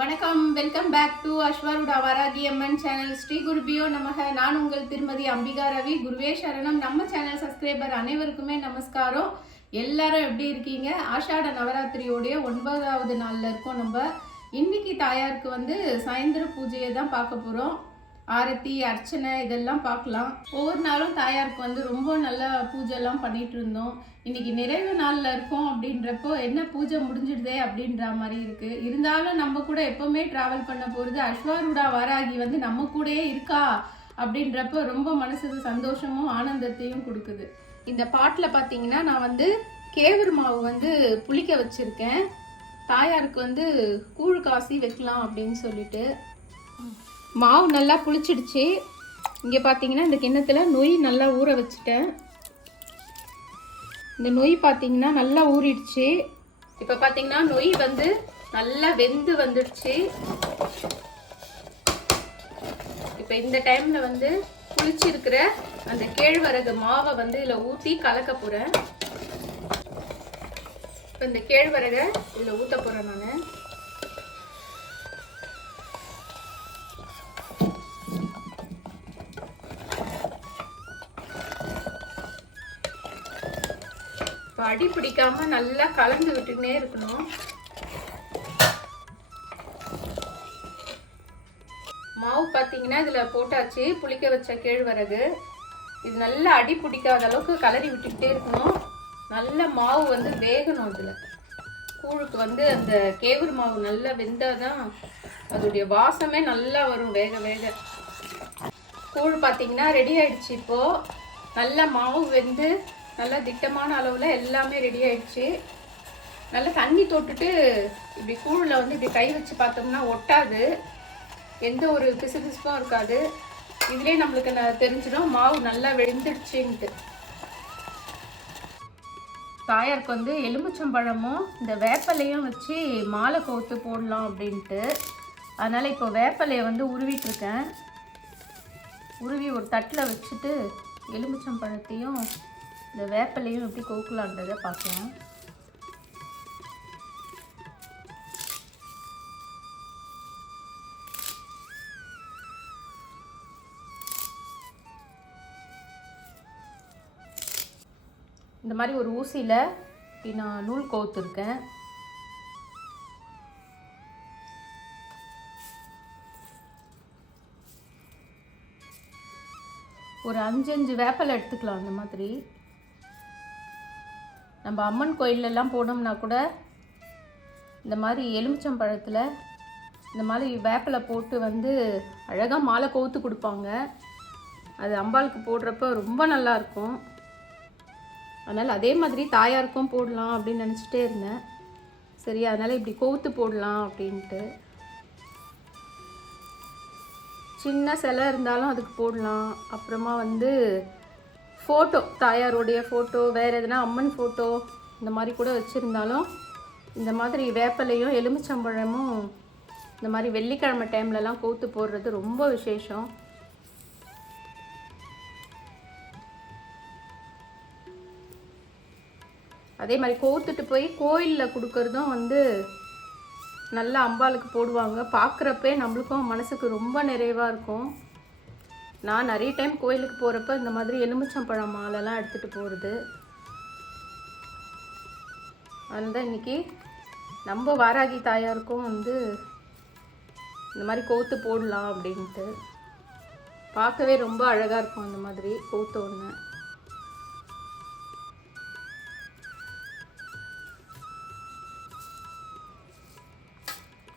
வணக்கம் welcome back to அஸ்வருட் Varahi Amman channel Sri குருபியோ நமக. நான் உங்கள் திருமதி அம்பிகா ரவி. குருவே சரணம். நம்ம சேனல் சப்ஸ்கிரைபர் அனைவருக்குமே நமஸ்காரம். எல்லாரும் எப்படி இருக்கீங்க? ஆஷாட நவராத்திரியோடைய ஒன்பதாவது நாளில் இருக்கோம் நம்ம. இன்னைக்கு தாயாருக்கு வந்து சாயந்தர பூஜையை தான் பார்க்க போகிறோம் ஆரத்தி அர்ச்சனை இதெல்லாம் பார்க்கலாம். ஒவ்வொரு நாளும் தாயாருக்கு வந்து ரொம்ப நல்லா பூஜைலாம் பண்ணிட்டு இருந்தோம். இன்னைக்கு நிறைவு நாளில் இருக்கோம் அப்படின்றப்போ என்ன பூஜை முடிஞ்சிடுதே அப்படின்ற மாதிரி இருக்கு. இருந்தாலும் நம்ம கூட எப்பவுமே டிராவல் பண்ண போகிறது அஸ்வாரூடா வாராகி வந்து நம்ம கூடயே இருக்கா? அப்படின்றப்போ ரொம்ப மனசுக்கு சந்தோஷமும் ஆனந்தத்தையும் கொடுக்குது. இந்த பாட்டில் பார்த்தீங்கன்னா நான் வந்து கேவுரு மாவு வந்து புளிக்க வச்சுருக்கேன். தாயாருக்கு வந்து கூழ் காசி வைக்கலாம் அப்படின்னு சொல்லிட்டு மாவு நல்லா புளிச்சிடுச்சு. இங்கே பார்த்தீங்கன்னா இந்த கிண்ணத்தில் நொய் நல்லா ஊற வச்சுட்டேன். இந்த நொய் பார்த்தீங்கன்னா நல்லா ஊறிடுச்சு. இப்போ பார்த்தீங்கன்னா நொய் வந்து நல்லா வெந்து வந்துடுச்சு. இப்போ இந்த டைமில் வந்து புளிச்சிருக்கிற அந்த கேழ்வரகு மாவை வந்து இதில் ஊற்றி கலக்க போகிறேன் இப்போ இந்த கேழ்வரகை இதில் ஊற்ற போகிறேன் நான். இப்போ அடி பிடிக்காம நல்லா கலந்து விட்டுக்கினே இருக்கணும். மாவு பார்த்தீங்கன்னா இதில் போட்டாச்சு புளிக்க வச்ச கேழ்வரகு. இது நல்லா அடி பிடிக்காத அளவுக்கு கலரி விட்டுக்கிட்டே இருக்கணும். நல்ல மாவு வந்து வேகணும் இதில். கூழுக்கு வந்து அந்த கேவுரு மாவு நல்லா வெந்தால் தான் அதோடைய வாசமே நல்லா வரும் வேக வேக. கூழ் பார்த்தீங்கன்னா ரெடி ஆயிடுச்சு இப்போது நல்லா மாவு வெந்து நல்லா திட்டமான அளவில் எல்லாமே ரெடி ஆயிடுச்சு. நல்லா தண்ணி தொட்டுட்டு இப்படி கூழில் வந்து இப்படி கை வச்சு பார்த்தோம்னா ஒட்டாது. எந்த ஒரு பிசுபிசுப்பும் இருக்காது. இதுலேயே நம்மளுக்கு நான் தெரிஞ்சிடும் மாவு நல்லா வெந்துடுச்சுன்ட்டு. தாயாருக்கு வந்து எலுமிச்சம்பழமும் இந்த வேப்பலையும் வச்சு மாலை கோர்த்து போடலாம் அப்படின்ட்டு. அதனால் இப்போ வேப்பலையை வந்து உருவிட்டுருக்கேன். உருவி ஒரு தட்டில் வச்சுட்டு எலுமிச்சம்பழத்தையும் இந்த வேப்பலையும் எப்படி கோக்கலான்றதை பார்க்கலாம். இந்த மாதிரி ஒரு ஊசியில் இப்போ நான் நூல் கோத்துருக்கேன். ஒரு அஞ்சு அஞ்சு வேப்பலை எடுத்துக்கலாம் அந்த மாதிரி. நம்ம அம்மன் கோயிலெல்லாம் போனோம்னா கூட இந்த மாதிரி எலுமிச்சம்பழத்தில் இந்த மாதிரி வேப்பலை போட்டு வந்து அழகாக மாலை கோத்து கொடுப்பாங்க. அது அம்பாளுக்கு போடுறப்ப ரொம்ப நல்லா இருக்கும். அதனால் அதே மாதிரி தாயாருக்கும் போடலாம் அப்படின்னு நினச்சிட்டே இருந்தேன். சரி அதனால் இப்படி கோத்து போடலாம் அப்படின்ட்டு. சின்ன சிலை இருந்தாலும் அதுக்கு போடலாம். அப்புறமா வந்து ஃபோட்டோ தாயாருடைய ஃபோட்டோ வேறு எதுனா அம்மன் ஃபோட்டோ இந்த மாதிரி கூட வச்சுருந்தாலும் இந்த மாதிரி வேப்பலையும் எலுமிச்சம்பழமும் இந்த மாதிரி வெள்ளிக்கிழமை டைம்லலாம் கோத்து போடுறது ரொம்ப விசேஷம். அதே மாதிரி கோத்துட்டு போய் கோயிலில் கொடுக்கறதும் வந்து நல்லா அம்பாளுக்கு போடுவாங்க. பார்க்குறப்பே நம்மளுக்கும் மனசுக்கு ரொம்ப நிறைவாக இருக்கும். நான் நிறைய டைம் கோயிலுக்கு போகிறப்ப இந்த மாதிரி எலுமிச்சம்பழம் மாலைலாம் எடுத்துகிட்டு போகிறது அதுதான் இன்னைக்கு நம்ம வாராகி தாயாருக்கும் வந்து இந்த மாதிரி கோத்து போடலாம் அப்படின்ட்டு. பார்க்கவே ரொம்ப அழகாக இருக்கும் அந்த மாதிரி கோத்து ஒன்று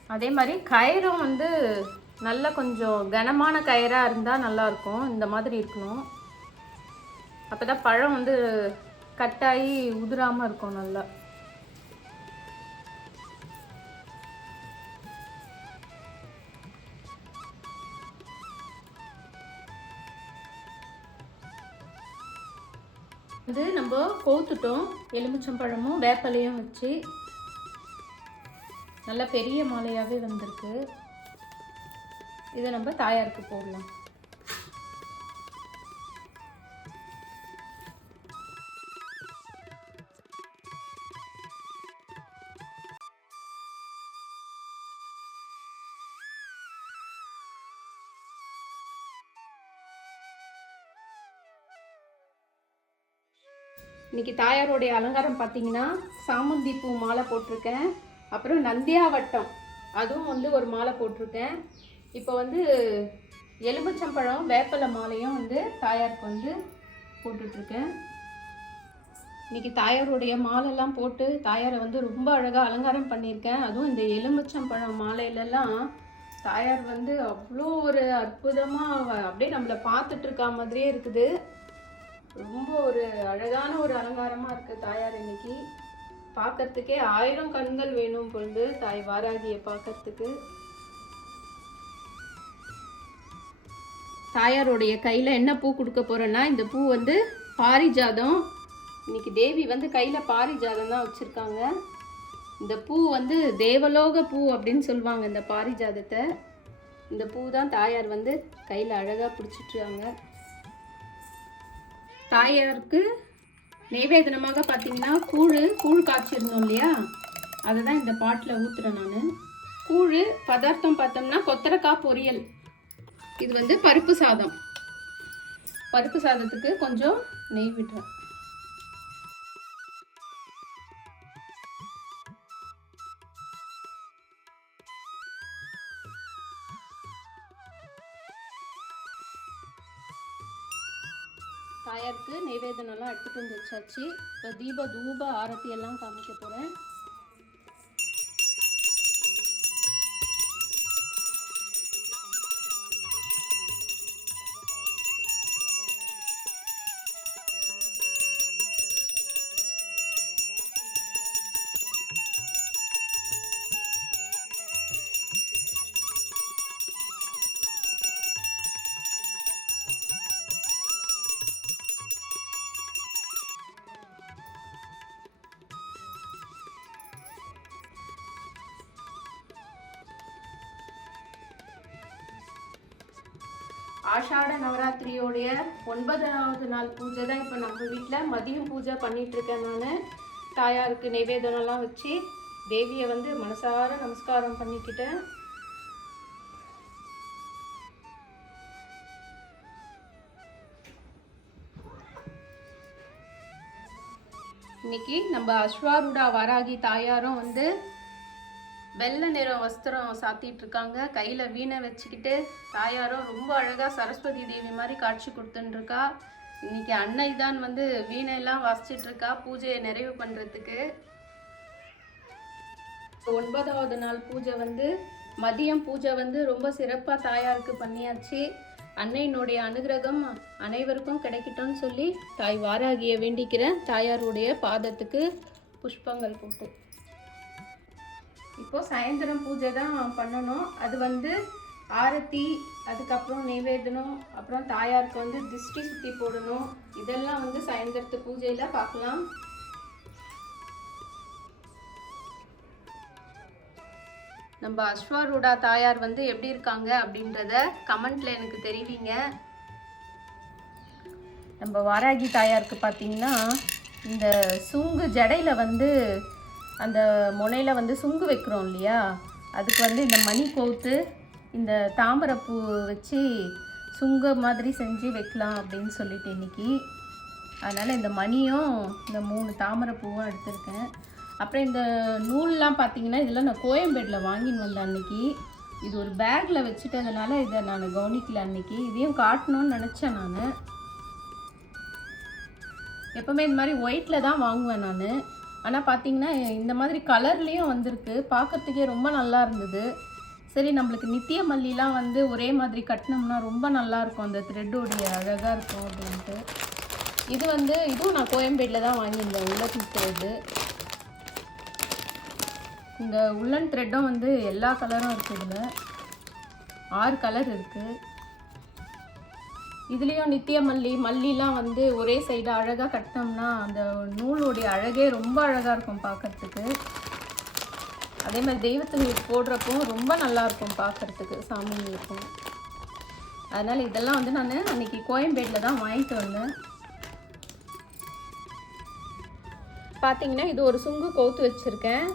அதே மாதிரி கயிறும் வந்து நல்ல கொஞ்சம் கனமான கயிறாக இருந்தால் நல்லாயிருக்கும் இந்த மாதிரி இருக்கணும். அப்போ தான் பழம் வந்து கட்டாயி உதிராமல் இருக்கும் நல்லா. இது நம்ம கோத்துட்டோம். எலுமிச்சம்பழமும் வேப்பலையும் வச்சு. நல்ல பெரிய மாலையாகவே வந்திருக்கு. இதை நம்ம தாயாருக்கு போடலாம். இன்னைக்கு தாயாருடைய அலங்காரம் பார்த்தீங்கன்னா சாமந்தி பூ மாலை போட்டிருக்கேன். அப்புறம் நந்தியா வட்டம் அதுவும் வந்து ஒரு மாலை போட்டிருக்கேன். இப்போ வந்து எலுமிச்சம்பழம் வேப்பலை மாலையும் வந்து தாயாருக்கு வந்து போட்டுட்ருக்கேன். இன்னைக்கு தாயாருடைய மாலைலாம் போட்டு தாயாரை வந்து ரொம்ப அழகாக அலங்காரம் பண்ணியிருக்கேன். அதுவும் இந்த எலுமிச்சம்பழம் மாலையிலலாம் தாயார் வந்து அவ்வளோ ஒரு அற்புதமாக அப்படியே நம்மளை பார்த்துட்டு இருக்கா மாதிரியே இருக்குது. ரொம்ப ஒரு அழகான ஒரு அலங்காரமாக இருக்குது தாயார் இன்னைக்கு. பார்க்கறதுக்கே ஆயிரம் கண்கள் வேணும் பொழுது தாய் வாராகியை பார்க்கறதுக்கு. தாயாருடைய கையில் என்ன பூ கொடுக்க போகிறேன்னா இந்த பூ வந்து பாரிஜாதம். இன்னைக்கு தேவி வந்து கையில் பாரிஜாதம் தான் வச்சுருக்காங்க. இந்த பூ வந்து தேவலோக பூ அப்படின்னு சொல்லுவாங்க இந்த பாரிஜாதத்தை. இந்த பூ தான் தாயார் வந்து கையில் அழகாக பிடிச்சிட்ருக்காங்க. தாயாருக்கு நெய்வேதனமாக பார்த்தீங்கன்னா கூழ் கூழ் காய்ச்சிருந்தோம் இல்லையா? அதை தான் இந்த பாட்டில் ஊற்றுறேன் நான். கூழ் பதார்த்தம் பார்த்தோம்னா கொத்தரக்காய் பொரியல். இது வந்து பருப்பு சாதம். பருப்பு சாதத்துக்கு கொஞ்சம் நெய் விட்டுறேன். தாயாருக்கு நெய்வேதனம்லாம் எடுத்துகிட்டு வந்து வச்சாச்சு. இப்போ தீப தூப ஆரத்தி எல்லாம் காமிக்க போகிறேன் ஆஷாட நவராத்திரியோடைய ஒன்பதாவது நாள் பூஜை தான் இப்போ நம்ம வீட்டில் மதியம் பூஜை பண்ணிட்டு இருக்கேன் நான். தாயாருக்கு நைவேதனம்லாம் வச்சு தேவியை வந்து மனசார நமஸ்காரம் பண்ணிக்கிட்டேன். இன்னைக்கு நம்ம அஸ்வாருடா வராகி தாயாரும் வந்து வெள்ளை நிற வஸ்திரம் சாத்திட்டு இருக்காங்க கையில் வீணை வச்சுக்கிட்டு தாயாரும் ரொம்ப அழகாக சரஸ்வதி தேவி மாதிரி காட்சி கொடுத்துன்னு இருக்கா இன்னைக்கு அன்னை தான் வந்து வீணையெல்லாம் வாசிச்சுட்டு இருக்கா பூஜையை நிறைவு பண்ணுறதுக்கு ஒன்பதாவது நாள் பூஜை வந்து மதியம் பூஜை வந்து ரொம்ப சிறப்பாக தாயாருக்கு பண்ணியாச்சு. அன்னையினுடைய அனுகிரகம் அனைவருக்கும் கிடைக்கட்டும்னு சொல்லி தாய் வாராகியை வேண்டிக்கிறேன். தாயாருடைய பாதத்துக்கு புஷ்பங்கள் போட்டு. இப்போ சாயந்தரம் பூஜை தான் பண்ணணும். அது வந்து ஆரத்தி அதுக்கப்புறம் நெய்வேதனம் அப்புறம் தாயாருக்கு வந்து திஷ்டி சுத்தி போடணும். இதெல்லாம் வந்து சாயந்தரத்து பூஜையில பார்க்கலாம். நம்ம அஸ்வாரூடா தாயார் வந்து எப்படி இருக்காங்க அப்படின்றத கமெண்ட்ல எனக்கு தெரிவிங்க. நம்ம வாராகி தாயாருக்கு பார்த்தீங்கன்னா இந்த சூங்கு ஜடையில வந்து அந்த முனையில் வந்து சுங்கு வைக்கிறோம் இல்லையா? அதுக்கு வந்து இந்த மணி கோத்து இந்த தாமரைப்பூ வச்சு சுங்க மாதிரி செஞ்சு வைக்கலாம் அப்படின்னு சொல்லிட்டு இன்னைக்கு. அதனால் இந்த மணியும் இந்த மூணு தாமரைப்பூவும் எடுத்திருக்கேன். அப்புறம் இந்த நூல்லாம் பார்த்தீங்கன்னா இதெல்லாம் நான் கோயம்பேட்டில் வாங்கின்னு வந்தேன் அன்றைக்கி இது ஒரு பேக்கில் வச்சுட்டதுனால இதை நான் கவனிக்கல அன்னைக்கு. இதையும் காட்டணும்னு நினச்சேன் நான். எப்போவுமே இந்த மாதிரி ஒயிட்டில் தான் வாங்குவேன் நான். ஆனால் பார்த்தீங்கன்னா இந்த மாதிரி கலர்லேயும் வந்திருக்கு. பார்க்கறதுக்கே ரொம்ப நல்லா இருந்தது. சரி நம்மளுக்கு நித்திய மல்லிலாம் வந்து ஒரே மாதிரி கட்டினோம்னா ரொம்ப நல்லாயிருக்கும் அந்த த்ரெட்டோடைய அழகாக இருக்கும் அப்படின்ட்டு. இது வந்து இதுவும் நான் கோயம்பேட்டில் தான் வாங்கியிருந்தேன். உள்ளன் த்ரெட்டு இந்த உள்ளன் த்ரெட்டும் வந்து எல்லா கலரும் இருக்குது. இதில் ஆறு கலர் இருக்குது இதுலேயும் நித்திய மல்லி மல்லிலாம் வந்து ஒரே சைடு அழகாக கட்டினோம்னா அந்த நூலுடைய அழகே ரொம்ப அழகாக இருக்கும் பார்க்குறதுக்கு அதே மாதிரி தெய்வத்துக்கு போடுறப்போ ரொம்ப நல்லா இருக்கும் பார்க்கறதுக்கு சாமிங்களுக்கும் அதனால் இதெல்லாம் வந்து நான் அன்னைக்கு கோயம்பேட்டில் தான் வாங்கிட்டு வந்தேன். பார்த்தீங்கன்னா இது ஒரு சுங்கு கோத்து வச்சுருக்கேன்.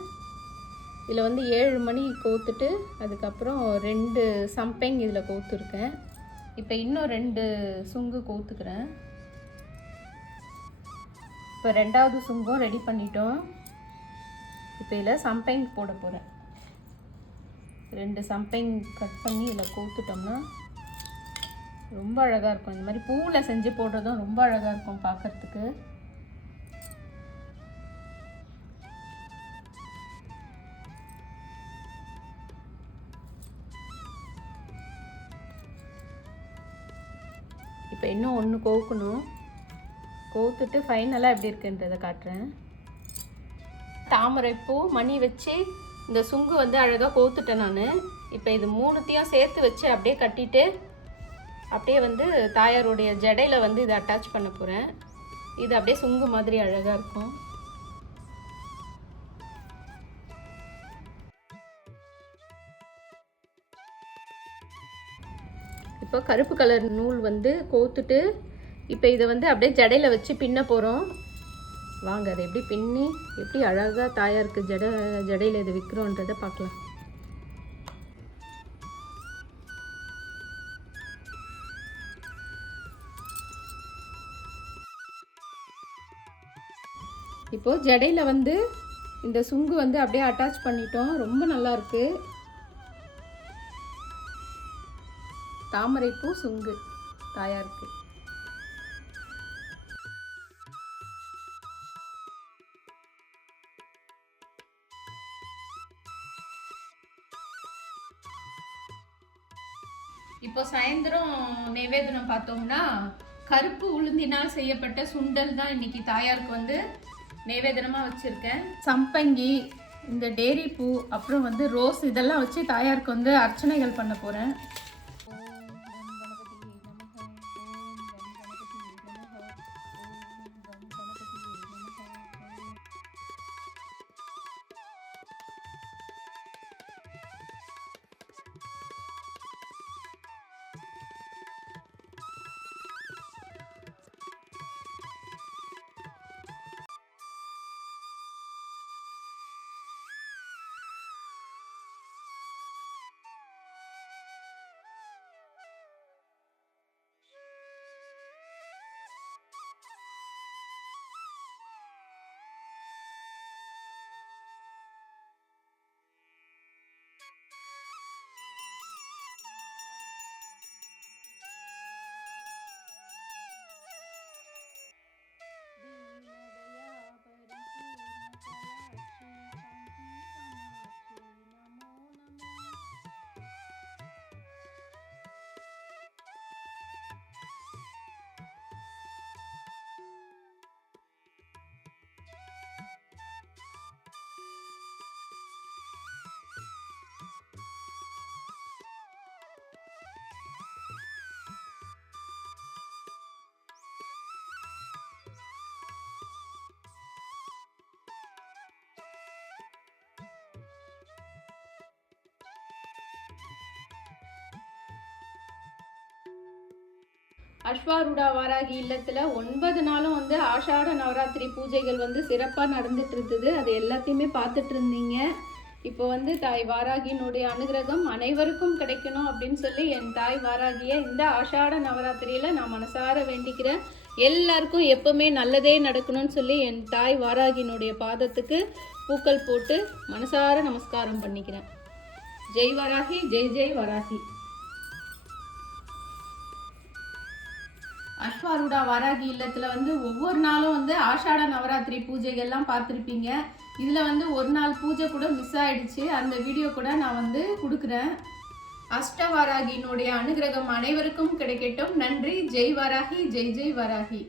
இதில் வந்து ஏழு மணி கோத்துட்டு அதுக்கப்புறம் ரெண்டு சம்பெங் இதில் கோத்துருக்கேன். இப்போ இன்னும் ரெண்டு சுங்கு கோத்துக்கிறேன். இப்போ ரெண்டாவது சுங்கும் ரெடி பண்ணிட்டோம். இப்போ இதில் சம்பைங் போட போகிறேன் ரெண்டு சம்பைங் கட் பண்ணி இதில் கோத்துட்டோம்னா ரொம்ப அழகாக இருக்கும். இந்த மாதிரி பூவில் செஞ்சு போடுறதும் ரொம்ப அழகாக இருக்கும் பார்க்கறதுக்கு இப்போ இன்னும் ஒன்று கோக்கணும். கோத்துட்டு ஃபைனலாக எப்படி இருக்குன்றதை காட்டுறேன். தாமரைப்பூ மணி வச்சு இந்த சுங்கு வந்து அழகாக கோத்துட்டேன் நான். இப்போ இது மூணுத்தையும் சேர்த்து வச்சு அப்படியே கட்டிட்டு அப்படியே வந்து தாயாருடைய ஜடையில் வந்து இதை அட்டாச் பண்ண போகிறேன் இது அப்படியே சுங்கு மாதிரி அழகாக இருக்கும். இப்போ கருப்பு கலர் நூல் வந்து கோத்துட்டு இப்போ இதை வந்து அப்படியே ஜடையில் வச்சு பின்ன போகிறோம் வாங்க அதை எப்படி பின்னி எப்படி அழகாக தாயாருக்கு ஜடை ஜடையில் இதை விற்கிறோன்றதை பார்க்கலாம். இப்போ ஜடையில் வந்து இந்த சுங்கு வந்து அப்படியே அட்டாச் பண்ணிட்டோம். ரொம்ப நல்லா தாமரைப்பூ சுங்கு. தாயாருக்கு. இப்போ சாயந்தரம் நைவேதனம் பார்த்தோம்னா கருப்பு உளுந்தினால் செய்யப்பட்ட சுண்டல் தான் இன்னைக்கு தாயாருக்கு வந்து நைவேதனமாக வச்சுருக்கேன். சம்பங்கி இந்த டேரி பூ அப்புறம் வந்து ரோஸ் இதெல்லாம் வச்சு தாயாருக்கு வந்து அர்ச்சனைகள் பண்ண போகிறேன் அஸ்வாரூடா வாராகி இல்லத்தில் ஒன்பது நாளும் வந்து ஆஷாட நவராத்திரி பூஜைகள் வந்து சிறப்பாக நடந்துட்டு இருந்தது அது எல்லாத்தையுமே பார்த்துட்டு இருந்தீங்க இப்போ வந்து தாய் வாராகியினுடைய அனுகிரகம் அனைவருக்கும் கிடைக்கணும் அப்படின்னு சொல்லி என் தாய் வாராகியை இந்த ஆஷாட நவராத்திரியில் நான் மனசார வேண்டிக்கிறேன். எல்லாருக்கும் எப்பவுமே நல்லதே நடக்கணும்னு சொல்லி என் தாய் வாராகியினுடைய பாதத்துக்கு பூக்கள் போட்டு மனசார நமஸ்காரம் பண்ணிக்கிறேன். ஜெய் வராகி ஜெய் ஜெய் வராகி. அஸ்வாரூடா வாராகி இல்லத்தில் வந்து ஒவ்வொரு நாளும் வந்து ஆஷாட நவராத்திரி பூஜைகள்லாம் பார்த்துருப்பீங்க. இதில் வந்து ஒரு நாள் பூஜை கூட மிஸ் ஆயிடுச்சு. அந்த வீடியோ கூட நான் வந்து கொடுக்குறேன். அஷ்டவாராகியினுடைய அனுகிரகம் அனைவருக்கும் கிடைக்கட்டும். நன்றி. ஜெய் வாராகி. ஜெய் ஜெய் வாராகி.